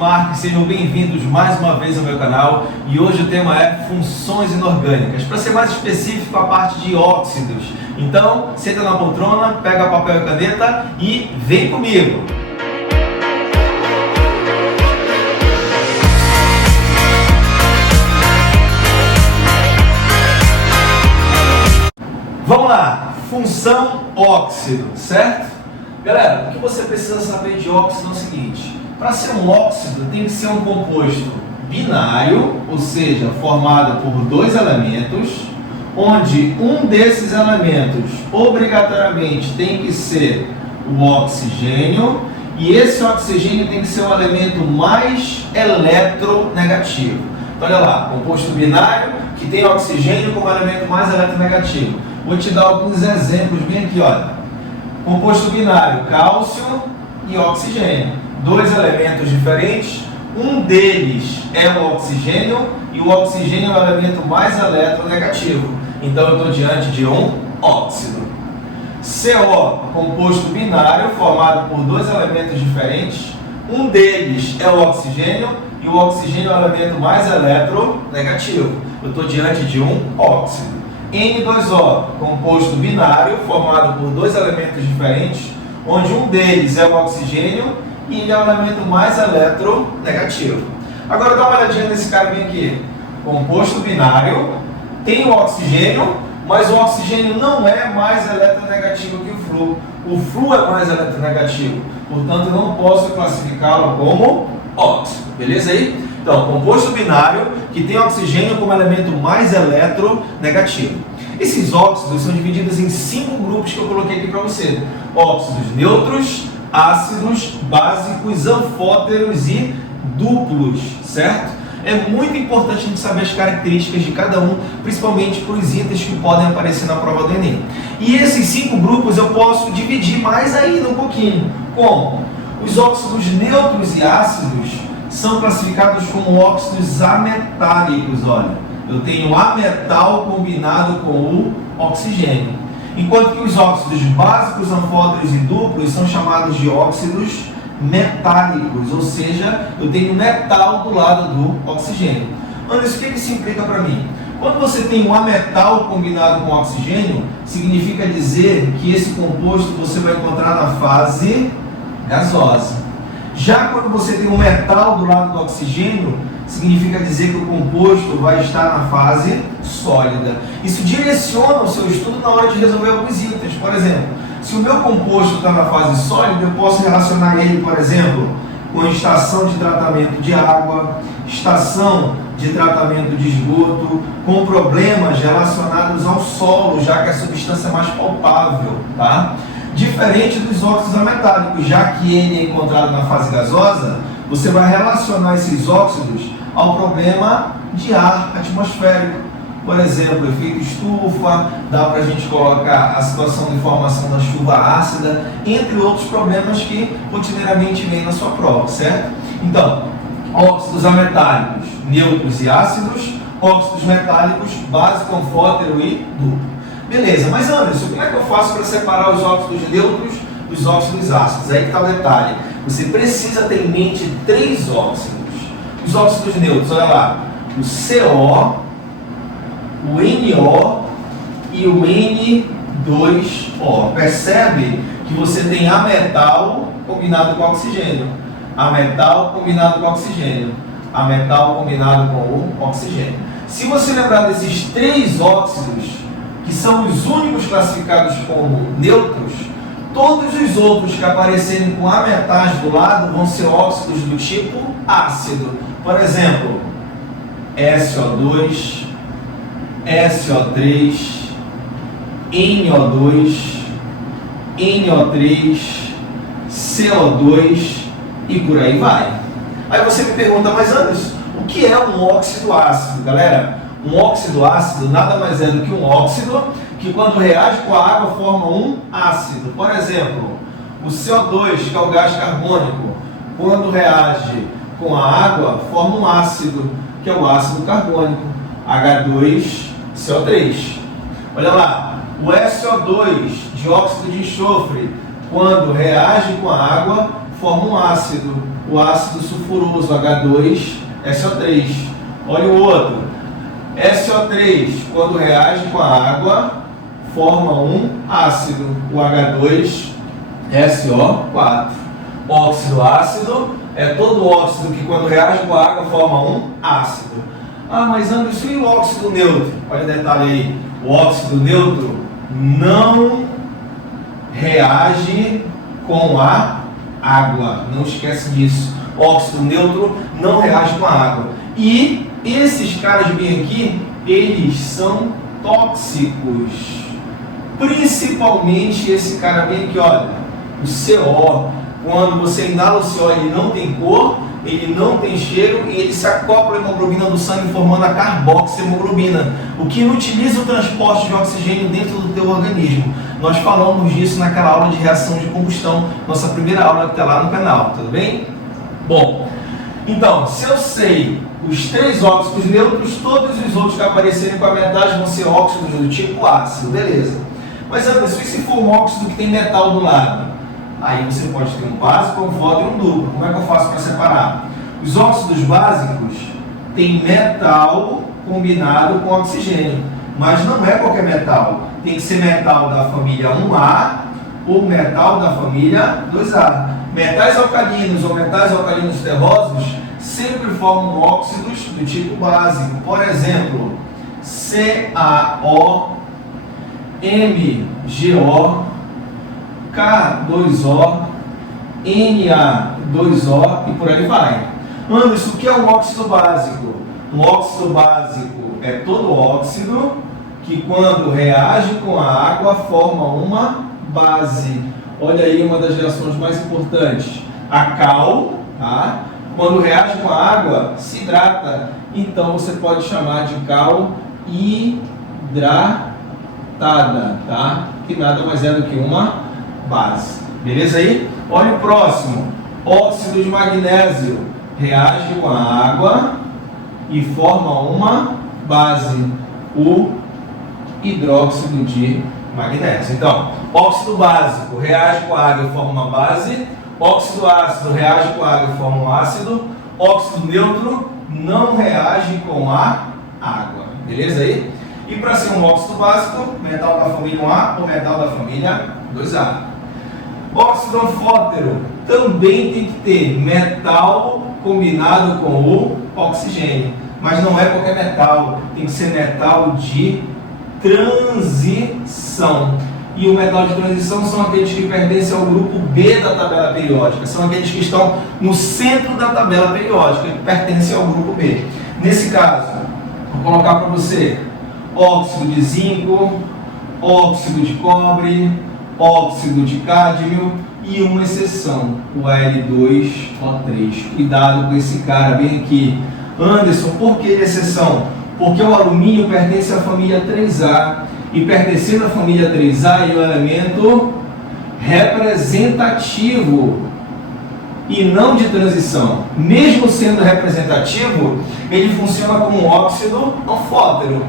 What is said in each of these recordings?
Marques, sejam bem-vindos mais uma vez ao meu canal e hoje o tema é funções inorgânicas, para ser mais específico a parte de óxidos. Então, senta na poltrona, pega papel e caneta e vem comigo! Vamos lá, função óxido, certo? Galera, o que você precisa saber de óxido é o seguinte: para ser um óxido tem que ser um composto binário, ou seja, formado por dois elementos, onde um desses elementos obrigatoriamente tem que ser o oxigênio, e esse oxigênio tem que ser o elemento mais eletronegativo. Então olha lá, composto binário que tem oxigênio como elemento mais eletronegativo. Vou te dar alguns exemplos bem aqui, olha. Composto binário, cálcio e oxigênio. Dois elementos diferentes, um deles é o oxigênio e o oxigênio é o elemento mais eletronegativo. Então eu estou diante de um óxido. CO, composto binário, formado por dois elementos diferentes, um deles é o oxigênio e o oxigênio é o elemento mais eletronegativo. Eu estou diante de um óxido. N2O, composto binário, formado por dois elementos diferentes, onde um deles é o oxigênio e ele é o elemento mais eletronegativo. Agora dá uma olhadinha nesse cara bem aqui. Composto binário, tem o oxigênio, mas o oxigênio não é mais eletronegativo que o flúor. O flúor é mais eletronegativo, portanto eu não posso classificá-lo como óxido. Beleza aí? Então, composto binário que tem oxigênio como elemento mais eletronegativo. Esses óxidos são divididos em 5 grupos que eu coloquei aqui para você: óxidos neutros, ácidos, básicos, anfóteros e duplos, certo? É muito importante a gente saber as características de cada um, principalmente para os itens que podem aparecer na prova do Enem. E esses 5 grupos eu posso dividir mais ainda um pouquinho. Como? Os óxidos neutros e ácidos são classificados como óxidos ametálicos. Olha, eu tenho ametal combinado com o oxigênio. Enquanto que os óxidos básicos, anfóteros e duplos são chamados de óxidos metálicos, ou seja, eu tenho metal do lado do oxigênio. Anderson, o que isso implica para mim? Quando você tem um ametal combinado com oxigênio, significa dizer que esse composto você vai encontrar na fase gasosa. Já quando você tem um metal do lado do oxigênio, significa dizer que o composto vai estar na fase sólida. Isso direciona o seu estudo na hora de resolver alguns itens. Por exemplo, se o meu composto está na fase sólida, eu posso relacionar ele, por exemplo, com estação de tratamento de água, estação de tratamento de esgoto, com problemas relacionados ao solo, já que a substância é mais palpável, tá? Diferente dos óxidos ametálicos, já que ele é encontrado na fase gasosa, você vai relacionar esses óxidos ao problema de ar atmosférico. Por exemplo, efeito estufa, dá para a gente colocar a situação de formação da chuva ácida, entre outros problemas que rotineiramente vêm na sua prova, certo? Então, óxidos ametálicos, neutros e ácidos, óxidos metálicos, básico, anfótero e duplo. Beleza, mas Anderson, como é que eu faço para separar os óxidos neutros dos óxidos ácidos? Aí que está o detalhe. Você precisa ter em mente 3 óxidos. Os óxidos neutros, olha lá, o CO, o NO e o N2O. Percebe que você tem ametal combinado com oxigênio, ametal combinado com oxigênio, ametal combinado com o oxigênio. Se você lembrar desses 3 óxidos, que são os únicos classificados como neutros, todos os outros que aparecerem com ametais do lado vão ser óxidos do tipo ácido. Por exemplo, SO2, SO3, NO2, NO3, CO2 e por aí vai. Aí você me pergunta, mas Anderson, o que é um óxido ácido? Galera, um óxido ácido nada mais é do que um óxido que quando reage com a água forma um ácido. Por exemplo, o CO2, que é o gás carbônico, quando reage com a água forma um ácido, que é o ácido carbônico, H2CO3. Olha lá, o SO2, dióxido de enxofre, quando reage com a água forma um ácido, o ácido sulfuroso H2SO3. Olha o outro, SO3, quando reage com a água, forma um ácido, o H2SO4. Óxido ácido é todo óxido que quando reage com a água forma um ácido. Ah, mas Anderson, e o óxido neutro? Olha o detalhe aí, o óxido neutro não reage com a água, não esquece disso. Óxido neutro não reage com a água. E esses caras bem aqui, eles são tóxicos. Principalmente esse cara bem aqui, olha, o CO. Quando você inala o CO, ele não tem cor, ele não tem cheiro e ele se acopla à hemoglobina do sangue formando a carboxihemoglobina, o que inutiliza o transporte de oxigênio dentro do teu organismo. Nós falamos disso naquela aula de reação de combustão, nossa primeira aula que está lá no canal, tudo bem? Bom, então, se eu sei os três óxidos neutros, todos os outros que aparecerem com a metade vão ser óxidos do tipo ácido, beleza. Mas Anderson, e se for um óxido que tem metal do lado? Aí você pode ter um básico, um fósforo e um duplo. Como é que eu faço para separar? Os óxidos básicos têm metal combinado com oxigênio, mas não é qualquer metal. Tem que ser metal da família 1A ou metal da família 2A. Metais alcalinos ou metais alcalinos terrosos sempre formam óxidos do tipo básico. Por exemplo, CaO, MgO, K2O, Na2O e por aí vai. Anderson, o que é um óxido básico? Um óxido básico é todo óxido que quando reage com a água forma uma base. Olha aí uma das reações mais importantes. A cal, tá? Quando reage com a água, se hidrata. Então você pode chamar de cal hidratada, tá? Que nada mais é do que uma base. Beleza aí? Olha o próximo. Óxido de magnésio reage com a água e forma uma base, o hidróxido de magnésio. Então, óxido básico reage com a água e forma uma base. Óxido ácido reage com a água e forma um ácido. Óxido neutro não reage com a água. Beleza aí? E para ser um óxido básico, metal da família 1A ou metal da família 2A. Óxido anfótero também tem que ter metal combinado com o oxigênio, mas não é qualquer metal, tem que ser metal de transição. E o metal de transição são aqueles que pertencem ao grupo B da tabela periódica, são aqueles que estão no centro da tabela periódica, que pertencem ao grupo B. Nesse caso, vou colocar para você óxido de zinco, óxido de cobre, óxido de cádmio e uma exceção, o Al2O3. Cuidado com esse cara bem aqui. Anderson, por que exceção? Porque o alumínio pertence à família 3A e pertencendo à família 3A ele é um elemento representativo e não de transição. Mesmo sendo representativo, ele funciona como um óxido anfótero.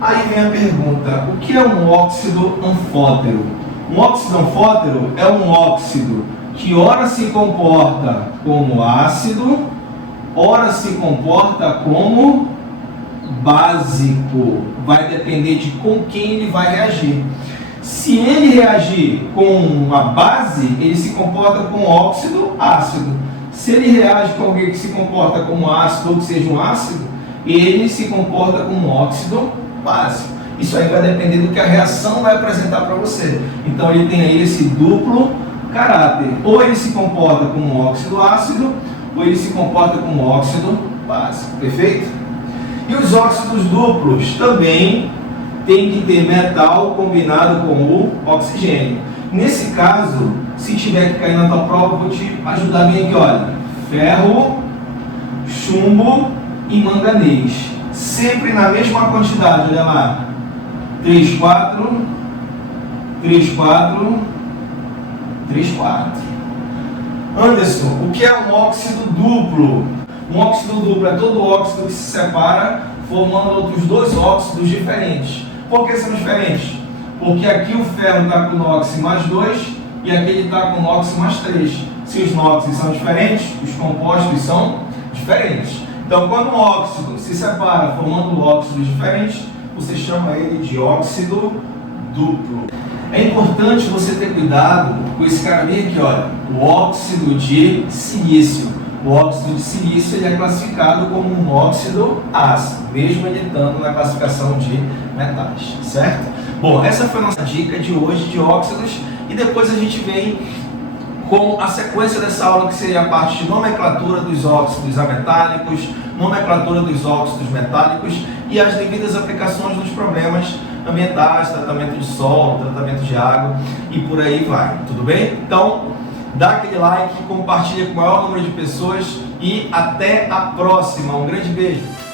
Aí vem a pergunta, o que é um óxido anfótero? Um óxido anfótero é um óxido que ora se comporta como ácido, ora se comporta como básico. Vai depender de com quem ele vai reagir. Se ele reagir com uma base, ele se comporta com óxido ácido. Se ele reage com alguém que se comporta como ácido ou que seja um ácido, ele se comporta como óxido básico. Isso aí vai depender do que a reação vai apresentar para você. Então ele tem aí esse duplo caráter. Ou ele se comporta como óxido ácido, ou ele se comporta como óxido básico. Perfeito? E os óxidos duplos também tem que ter metal combinado com o oxigênio. Nesse caso, se tiver que cair na tua prova, eu vou te ajudar bem aqui, olha. Ferro, chumbo e manganês. Sempre na mesma quantidade, olha lá. 3, 4, 3, 4, 3, 4. Anderson, o que é um óxido duplo? Um óxido duplo é todo óxido que se separa formando outros dois óxidos diferentes. Por que são diferentes? Porque aqui o ferro está com NOx mais 2 e aqui ele está com NOx mais 3. Se os NOx são diferentes, os compostos são diferentes. Então, quando um óxido se separa formando óxidos diferentes, você chama ele de óxido duplo. É importante você ter cuidado com esse caminho aqui, olha, o óxido de silício. O óxido de silício ele é classificado como um óxido ácido, mesmo ele estando na classificação de metais, certo? Bom, essa foi a nossa dica de hoje de óxidos e depois a gente vem com a sequência dessa aula, que seria a parte de nomenclatura dos óxidos ametálicos, nomenclatura dos óxidos metálicos e as devidas aplicações dos problemas ambientais, tratamento de solo, tratamento de água e por aí vai, tudo bem? Então, dá aquele like, compartilha com o maior número de pessoas e até a próxima. Um grande beijo!